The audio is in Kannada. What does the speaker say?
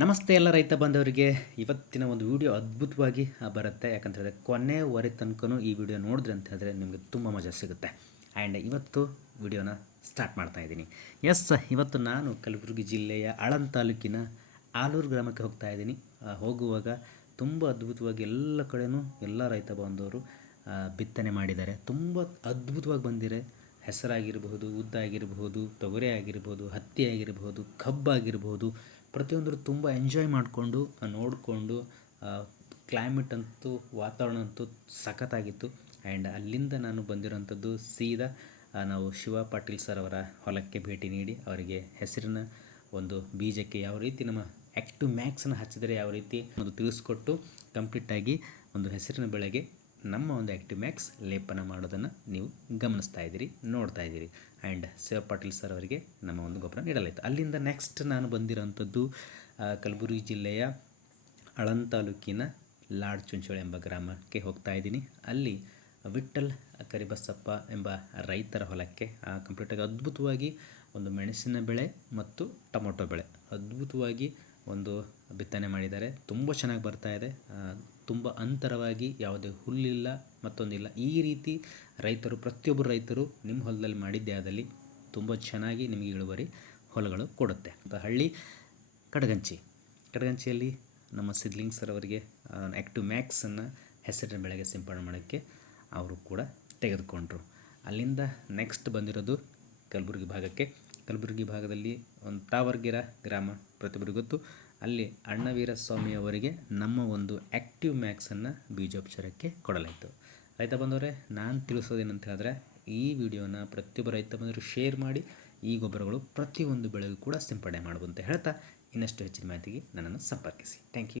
ನಮಸ್ತೆ ಎಲ್ಲ ರೈತ ಬಾಂಧವರಿಗೆ. ಇವತ್ತಿನ ಒಂದು ವಿಡಿಯೋ ಅದ್ಭುತವಾಗಿ ಬರುತ್ತೆ. ಯಾಕಂತೇಳಿದ್ರೆ ಕೊನೆವರೆ ತನಕನೂ ಈ ವಿಡಿಯೋ ನೋಡಿದ್ರೆ ಅಂತ ಹೇಳಿದ್ರೆ ನಿಮಗೆ ತುಂಬ ಮಜಾ ಸಿಗುತ್ತೆ. ಆ್ಯಂಡ್ ಇವತ್ತು ವಿಡಿಯೋನ ಸ್ಟಾರ್ಟ್ ಮಾಡ್ತಾ ಇದ್ದೀನಿ. ಇವತ್ತು ನಾನು ಕಲಬುರಗಿ ಜಿಲ್ಲೆಯ ಆಳಂದ ತಾಲೂಕಿನ ಆಲೂರು ಗ್ರಾಮಕ್ಕೆ ಹೋಗ್ತಾ ಇದ್ದೀನಿ. ಹೋಗುವಾಗ ತುಂಬ ಅದ್ಭುತವಾಗಿ ಎಲ್ಲ ಕಡೆಯೂ ಎಲ್ಲ ರೈತ ಬಾಂಧವರು ಬಿತ್ತನೆ ಮಾಡಿದ್ದಾರೆ. ತುಂಬ ಅದ್ಭುತವಾಗಿ ಬಂದಿದೆ. ಹೆಸರಾಗಿರಬಹುದು, ಉದ್ದ ಆಗಿರಬಹುದು, ತೊಗರಿ ಆಗಿರ್ಬೋದು, ಹತ್ತಿ ಆಗಿರಬಹುದು, ಕಬ್ಬಾಗಿರ್ಬೋದು, ಪ್ರತಿಯೊಂದರೂ ತುಂಬ ಎಂಜಾಯ್ ಮಾಡಿಕೊಂಡು ನೋಡಿಕೊಂಡು ಕ್ಲೈಮೇಟ್ ಅಂತೂ ವಾತಾವರಣ ಅಂತೂ ಸಖತ್ತಾಗಿತ್ತು. ಆ್ಯಂಡ್ ಅಲ್ಲಿಂದ ನಾನು ಬಂದಿರೋಂಥದ್ದು ಸೀದಾ ನಾವು ಶಿವ ಪಾಟೀಲ್ ಸರ್ ಅವರ ಹೊಲಕ್ಕೆ ಭೇಟಿ ನೀಡಿ ಅವರಿಗೆ ಹೆಸರಿನ ಒಂದು ಬೀಜಕ್ಕೆ ಯಾವ ರೀತಿ ನಮ್ಮ ಆ್ಯಕ್ಟಿವ್ ಮ್ಯಾಕ್ಸನ್ನು ಹಚ್ಚಿದರೆ ಯಾವ ರೀತಿ ಒಂದು ತಿಳಿಸ್ಕೊಟ್ಟು ಕಂಪ್ಲೀಟಾಗಿ ಒಂದು ಹೆಸರಿನ ಬೆಳೆಗೆ ನಮ್ಮ ಒಂದು ಆ್ಯಕ್ಟಿವ್ ಮ್ಯಾಕ್ಸ್ ಲೇಪನ ಮಾಡೋದನ್ನು ನೀವು ಗಮನಿಸ್ತಾ ಇದ್ದೀರಿ, ನೋಡ್ತಾ ಇದ್ದೀರಿ. ಆ್ಯಂಡ್ ಶಿವ ಪಾಟೀಲ್ ಸರ್ ಅವರಿಗೆ ನಮ್ಮ ಒಂದು ಗೊಬ್ಬರ ನೀಡಲಾಯಿತು. ಅಲ್ಲಿಂದ ನೆಕ್ಸ್ಟ್ ನಾನು ಬಂದಿರೋಂಥದ್ದು ಕಲಬುರಗಿ ಜಿಲ್ಲೆಯ ಆಳಂದ ತಾಲೂಕಿನ ಲಾಡ್ ಚುಂಚೋಳಿ ಎಂಬ ಗ್ರಾಮಕ್ಕೆ ಹೋಗ್ತಾ ಇದ್ದೀನಿ. ಅಲ್ಲಿ ವಿಠ್ಠಲ್ ಕರಿಬಸಪ್ಪ ಎಂಬ ರೈತರ ಹೊಲಕ್ಕೆ ಕಂಪ್ಲೀಟಾಗಿ ಅದ್ಭುತವಾಗಿ ಒಂದು ಮೆಣಸಿನ ಬೆಳೆ ಮತ್ತು ಟೊಮೊಟೊ ಬೆಳೆ ಅದ್ಭುತವಾಗಿ ಒಂದು ಬಿತ್ತನೆ ಮಾಡಿದ್ದಾರೆ. ತುಂಬ ಚೆನ್ನಾಗಿ ಬರ್ತಾ ಇದೆ. ತುಂಬ ಅಂತರವಾಗಿ ಯಾವುದೇ ಹುಲ್ಲಿಲ್ಲ, ಮತ್ತೊಂದಿಲ್ಲ. ಈ ರೀತಿ ರೈತರು, ಪ್ರತಿಯೊಬ್ಬರು ರೈತರು ನಿಮ್ಮ ಹೊಲದಲ್ಲಿ ಮಾಡಿದ್ದೇ ಆದಲ್ಲಿ ತುಂಬ ಚೆನ್ನಾಗಿ ನಿಮಗೆ ಇಳುವರಿ ಹೊಲಗಳು ಕೊಡುತ್ತೆ. ಹಳ್ಳಿ ಕಡಗಂಚಿಯಲ್ಲಿ ನಮ್ಮ ಸಿದ್ಲಿಂಗ್ ಸರ್ ಅವರಿಗೆ ಆ್ಯಕ್ಟಿವ್ ಮ್ಯಾಕ್ಸನ್ನು ಹೆಸರಿನ ಬೆಳೆಗೆ ಸಿಂಪಡಣೆ ಮಾಡೋಕ್ಕೆ ಅವರು ಕೂಡ ತೆಗೆದುಕೊಂಡರು. ಅಲ್ಲಿಂದ ನೆಕ್ಸ್ಟ್ ಬಂದಿರೋದು ಕಲಬುರಗಿ ಭಾಗದಲ್ಲಿ ಒಂದು ತಾವರ್ಗೆರೆ ಗ್ರಾಮ, ಪ್ರತಿಯೊಬ್ಬರಿಗೂ ಗೊತ್ತು. ಅಲ್ಲಿ ಅಣ್ಣವೀರ ಸ್ವಾಮಿಯವರಿಗೆ ನಮ್ಮ ಒಂದು ಆ್ಯಕ್ಟಿವ್ ಮ್ಯಾಕ್ಸನ್ನು ಬೀಜೋಪಚಾರಕ್ಕೆ ಕೊಡಲಾಯಿತು. ರೈತ ಬಂದವರೇ, ನಾನು ತಿಳಿಸೋದೇನಂತ ಹೇಳಿದ್ರೆ ಈ ವಿಡಿಯೋನ ಪ್ರತಿಯೊಬ್ಬ ರೈತ ಬಂದರೂ ಶೇರ್ ಮಾಡಿ ಈ ಗೊಬ್ಬರಗಳು ಪ್ರತಿಯೊಂದು ಬೆಳೆಗೂ ಕೂಡ ಸಿಂಪಡಣೆ ಮಾಡುವಂತೆ ಹೇಳ್ತಾ ಇನ್ನಷ್ಟು ಹೆಚ್ಚಿನ ಮಾಹಿತಿಗೆ ನನ್ನನ್ನು ಸಂಪರ್ಕಿಸಿ. Thank you.